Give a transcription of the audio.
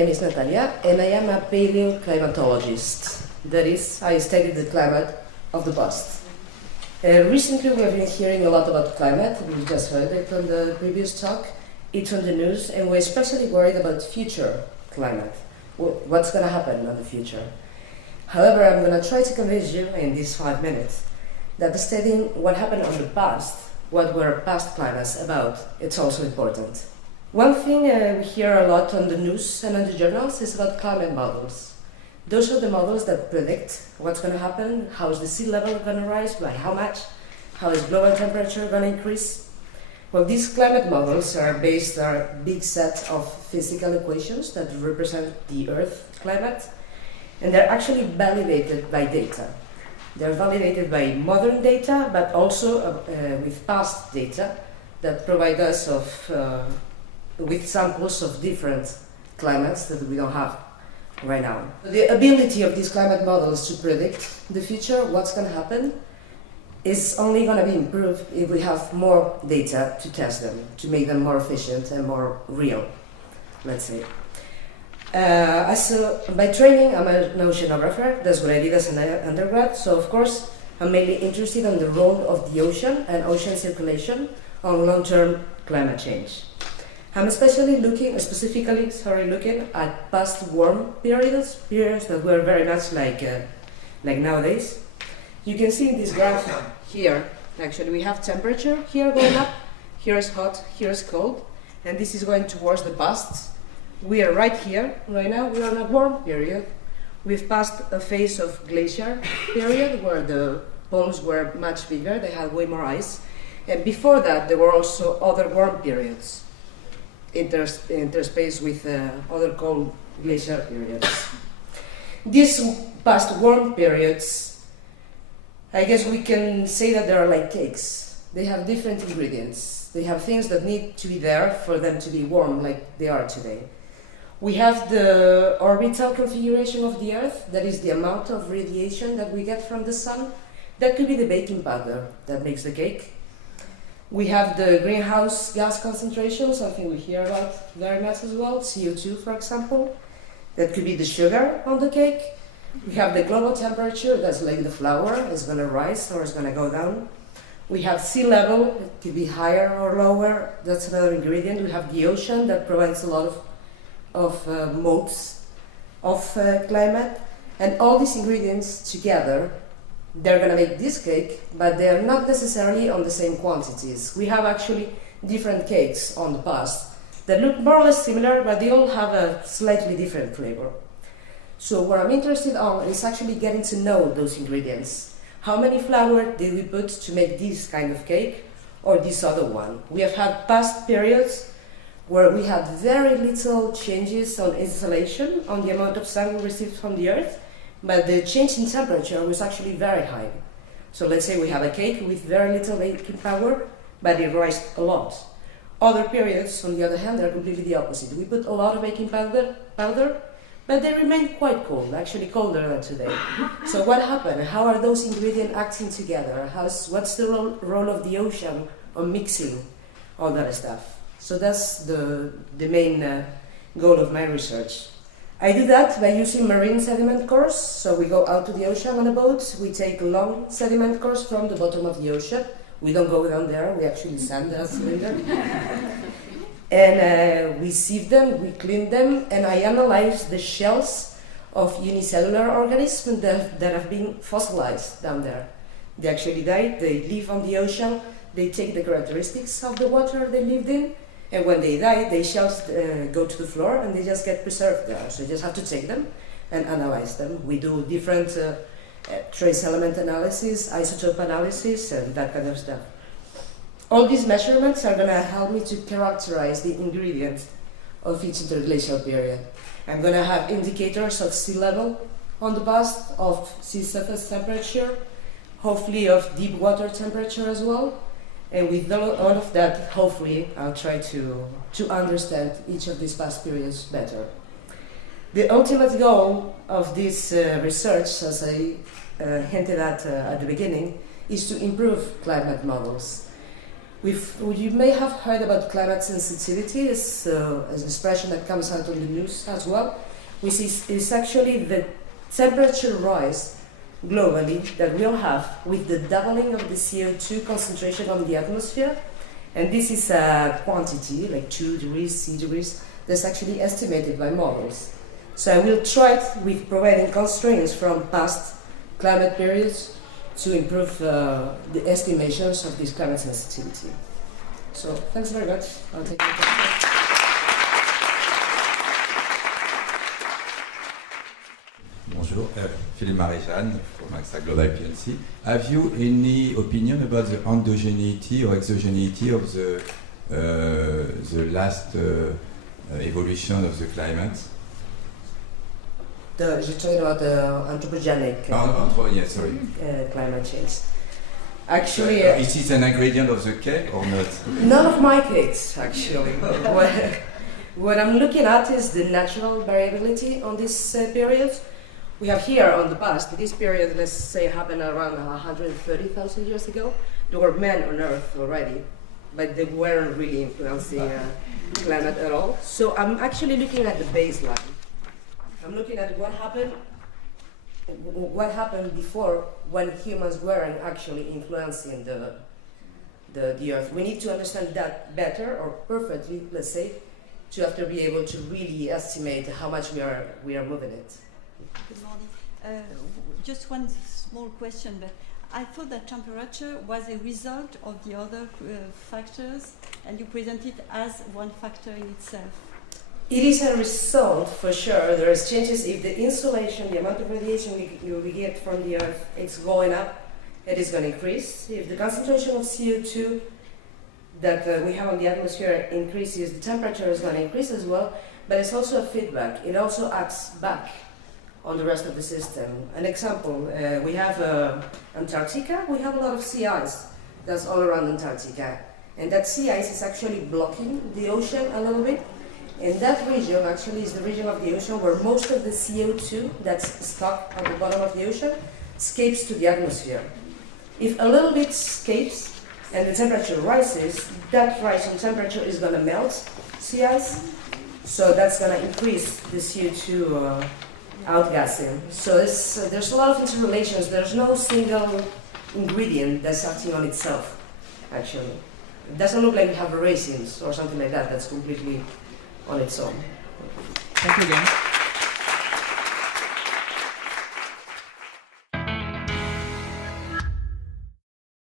name is Natalia, and I am a paleoclimatologist. That is, I study the climate of the past. Recently we have been hearing a lot about climate. We just heard it on the previous talk. It's on the news, and we're especially worried about future climate. What's going to happen in the future? However, I'm going to try to convince you in these 5 minutes that studying what happened on the past, what were past climates about, it's also important. One thing we hear a lot on the news and on the journals is about climate models. Those are the models that predict what's going to happen, how is the sea level going to rise, by how much, how is global temperature going to increase. Well, these climate models are based on a big set of physical equations that represent the Earth climate, and they're actually validated by data. They're validated by modern data, but also with past data that provide us with samples of different climates that we don't have right now. The ability of these climate models to predict the future, what's going to happen, is only going to be improved if we have more data to test them, to make them more efficient and more real, let's say. By training, I'm an oceanographer. That's what I did as an undergrad. So, of course, I'm mainly interested in the role of the ocean and ocean circulation on long-term climate change. I'm specifically looking at past warm periods that were very much like nowadays. You can see in this graph here, actually, we have temperature here going up, here is hot, here is cold, and this is going towards the past. We are right here, right now, we are in a warm period. We've passed a phase of glacier period where the poles were much bigger, they had way more ice. And before that, there were also other warm periods, interspace with other cold glacier periods. These past warm periods, I guess we can say that they are like cakes. They have different ingredients. They have things that need to be there for them to be warm like they are today. We have the orbital configuration of the Earth, that is the amount of radiation that we get from the sun. That could be the baking powder that makes the cake. We have the greenhouse gas concentration, something we hear about very much as well, CO2 for example. That could be the sugar on the cake. We have the global temperature, that's like the flour, is going to rise or is going to go down. We have sea level, it could be higher or lower, that's another ingredient. We have the ocean that provides a lot of modes of climate, and all these ingredients together, they're going to make this cake, but they're not necessarily on the same quantities. We have actually different cakes on the past that look more or less similar, but they all have a slightly different flavor. So what I'm interested in is actually getting to know those ingredients. How many flour did we put to make this kind of cake or this other one? We have had past periods where we had very little changes on insolation, on the amount of sun we received from the Earth, but the change in temperature was actually very high. So let's say we have a cake with very little baking power, but it rises a lot. Other periods, on the other hand, are completely the opposite. We put a lot of baking powder, but they remain quite cold, actually colder than today. So what happened? How are those ingredients acting together? What's the role of the ocean on mixing all that stuff? So that's the main goal of my research. I do that by using marine sediment cores. So we go out to the ocean on a boat, we take long sediment cores from the bottom of the ocean. We don't go down there, we actually sand the cylinder. And we sieve them, we clean them, and I analyze the shells of unicellular organisms that have been fossilized down there. They actually died, they live on the ocean, they take the characteristics of the water they lived in, and when they die, they shells go to the floor and they just get preserved there. So you just have to take them and analyze them. We do different trace element analysis, isotope analysis, and that kind of stuff. All these measurements are going to help me to characterize the ingredients of each interglacial period. I'm going to have indicators of sea level on the past, of sea surface temperature, hopefully of deep water temperature as well. And with all of that, hopefully, I'll try to understand each of these past periods better. The ultimate goal of this research, as I hinted at the beginning, is to improve climate models. You may have heard about climate sensitivity as an expression that comes out on the news as well, which is actually the temperature rise globally that we'll have with the doubling of the CO2 concentration on the atmosphere. And this is a quantity, like 2 degrees, 3 degrees, that's actually estimated by models. So I will try with providing constraints from past climate periods to improve the estimations of this climate sensitivity. So thanks very much. I'll take your question. Bonjour, Philippe Marie-Jeanne from AXA Global PLC. Have you any opinion about the endogeneity or exogeneity of the last evolution of the climate? You're talking about the anthropogenic climate change. Actually, is it an ingredient of the cake or not? None of my cakes, actually. What I'm looking at is the natural variability on this period. We have here on the past, this period, let's say, happened around 130,000 years ago. There were men on Earth already, but they weren't really influencing climate at all. So I'm actually looking at the baseline. I'm looking at what happened before when humans weren't actually influencing the Earth. We need to understand that better or perfectly, let's say, to after be able to really estimate how much we are moving it. Good morning. Just one small question, but I thought that temperature was a result of the other factors, and you present it as one factor in itself. It is a result, for sure. There is changes if the insolation, the amount of radiation we get from the Earth, it's going up, it is going to increase. If the concentration of CO2 that we have on the atmosphere increases, the temperature is going to increase as well, but it's also a feedback. It also acts back on the rest of the system. An example, we have Antarctica, we have a lot of sea ice that's all around Antarctica. And that sea ice is actually blocking the ocean a little bit. And that region actually is the region of the ocean where most of the CO2 that's stuck at the bottom of the ocean escapes to the atmosphere. If a little bit escapes and the temperature rises, that rise in temperature is going to melt sea ice. So that's going to increase the CO2 outgassing. So there's a lot of interrelations. There's no single ingredient that's acting on itself, actually. It doesn't look like we have a racins or something like that that's completely on its own. Thank you again.